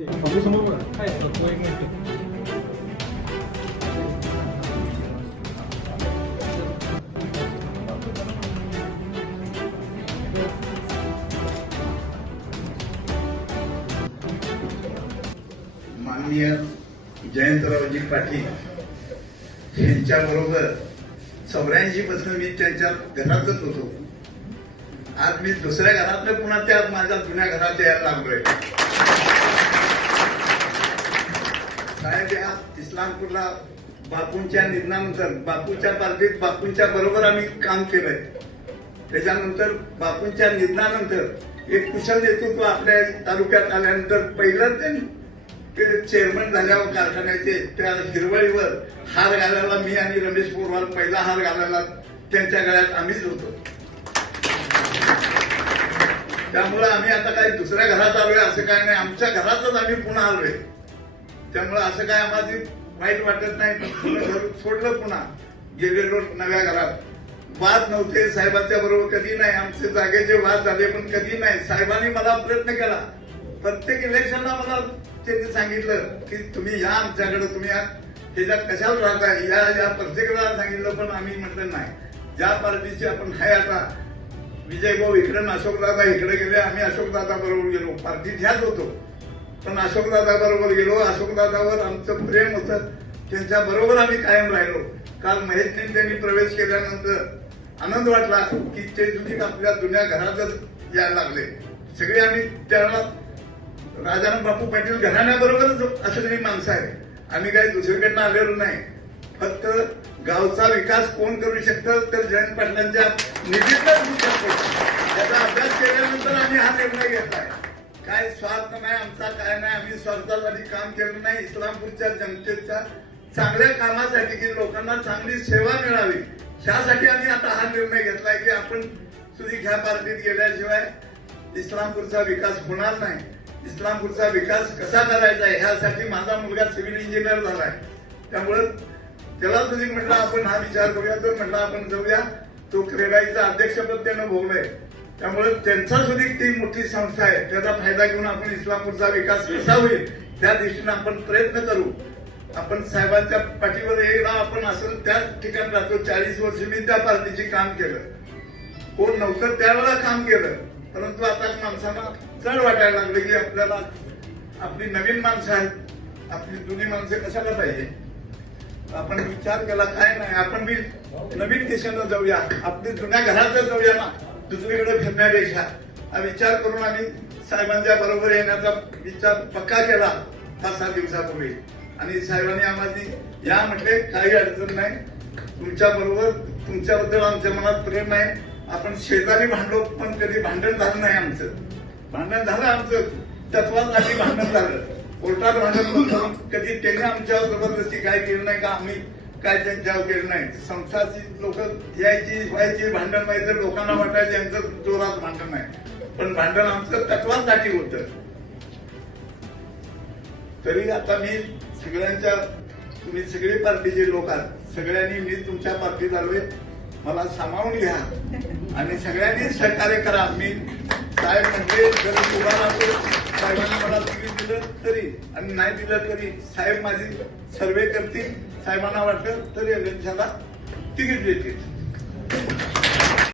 माननीय जयंतरावजी पाटील यांच्याबरोबर चौऱ्याऐंशी पासून मी त्यांच्या घरातच होतो. आज मी दुसऱ्या घरातलं पुन्हा त्या माझ्या जुन्या घरात यायला लागलोय साहेब या इस्लामपूरला बापूंच्या निधनानंतर बापूच्या पार्टीत बापूंच्या बरोबर आम्ही काम केलंय. त्याच्यानंतर बापूंच्या निधनानंतर एक कुशल नेतृत्व आपल्या तालुक्यात आल्यानंतर पहिलं ते चेअरमन झाल्यावर कारखान्याचे त्या हिरवळीवर हार घालायला मी आणि रमेश पोरवाल पहिला हार घालायला त्यांच्या गळ्यात आम्हीच होतो. त्यामुळे आम्ही आता काही दुसऱ्या घरात आलोय असं काही नाही. आमच्या घरातच आम्ही पुन्हा आलोय. त्यामुळे असं काय आम्हाला वाईट वाटत नाही. घर सोडलं पुन्हा. गेलेलो नव्या घरात. वाद नव्हते साहेबांच्या बरोबर कधी नाही. आमचे जागेचे वाद झाले पण कधी नाही. साहेबांनी मला प्रयत्न केला. प्रत्येक इलेक्शनला मला त्यांनी सांगितलं की तुम्ही या आमच्याकडे तुम्ही या. त्याच्यात कशाला राहता? या या प्रत्येकाला सांगितलं पण आम्ही म्हटलं नाही. ज्या पार्टीचे आपण आहे आता विजय भाऊ इकडे अशोकदादा इकडे गेले आम्ही अशोकदादा बरोबर गेलो. पार्टी ह्याच होतो. पण अशोकदादा बरोबर गेलो. अशोकदादावर आमचं प्रेम होतं. त्यांच्या बरोबर आम्ही कायम राहिलो. काल महेश त्यांनी प्रवेश केल्यानंतर आनंद वाटला की ते तुम्ही आपल्या जुन्या घरातच यायला लागले. सगळे आम्ही त्याला राजाराम बापू पाटील घराण्याबरोबरच तरी माणसं आहे आम्ही काही दुसरीकडनं आलेलो नाही. फक्त गावचा विकास कोण करू शकतं तर जयंत पाटलांच्या निधीतच होऊ शकतो त्याचा अभ्यास केल्यानंतर आम्ही हा निर्णय घेतलाय काय स्वार्थ नाही आमचा काय नाही आम्ही स्वार्थासाठी काम केलं नाही इस्लामपूरच्या जनतेच्या चांगल्या कामासाठी की लोकांना चांगली सेवा मिळावी ह्यासाठी आम्ही आता हा निर्णय घेतलाय की आपण सुधी ह्या पार्टीत गेल्याशिवाय इस्लामपूरचा विकास होणार नाही. इस्लामपूरचा विकास कसा करायचा आहे ह्यासाठी माझा मुलगा सिव्हिल इंजिनियर झालाय. त्यामुळं त्याला सुधी म्हटलं आपण हा विचार करूया तर म्हटलं आपण जाऊया तो क्रेडाईचा अध्यक्षपद त्यानं भोगलंय. त्यामुळे त्यांचा सुद्धा ती मोठी संस्था आहे. त्याचा फायदा घेऊन आपण इस्लामपूरचा विकास कसा होईल त्या दिशेने आपण प्रयत्न करू. आपण साहेबांच्या पाठीवर एकदा आपण असं त्याच ठिकाणी राहतो. चाळीस वर्ष मी त्या पार्टीचे काम केलं. कोण नव्हतं त्यावेळेला काम केलं. परंतु आता माणसांना चढ वाटायला लागलं की आपल्याला आपली नवीन माणसं आहेत. आपली जुनी माणसं कशाला पाहिजे? आपण विचार केला काय नाही. आपण बी नवीन दिशेनं जाऊया. आपली जुन्या घरातच जाऊया ना. दुसरीकडे फिरण्यापेक्षा हा विचार करून आम्ही साहेबांच्या बरोबर येण्याचा विचार पक्का केला पाच सहा दिवसापूर्वी. आणि साहेबांनी आम्हाला या म्हटले काही अडचण नाही. तुमच्या बरोबर तुमच्याबद्दल आमच्या मनात प्रेम आहे. आपण शेजारी भांडलो पण कधी भांडण झालं नाही आमचं. भांडण झालं आमचं. तत्वासाठी भांडण झालं. कोर्टात भांडण कधी त्यांनी आमच्यावर जबरदस्ती काय केलं नाही का आम्ही? काय त्यांच्या वगैरे नाही. संस्थाची लोक यायची व्हायची भांडण व्हायचं लोकांना वाटायचं यांचं जोरात भांडण नाही. पण भांडण आमचं तत्वांसाठी होत. तरी आता मी सगळ्यांच्या तुम्ही सगळे पार्टीचे लोक आहात. सगळ्यांनी मी तुमच्या पार्टीत आलोय. मला सामावून घ्या. आणि सगळ्यांनी सहकार्य करा. मी साहेब म्हणजे जर उभा राहतो साहेबांनी मला तिकीट दिलं तरी आणि नाही दिलं तरी साहेब माझी सर्वे करतील साहेबांना वाटलं तरी अगेन्शाला तिकीट देतील.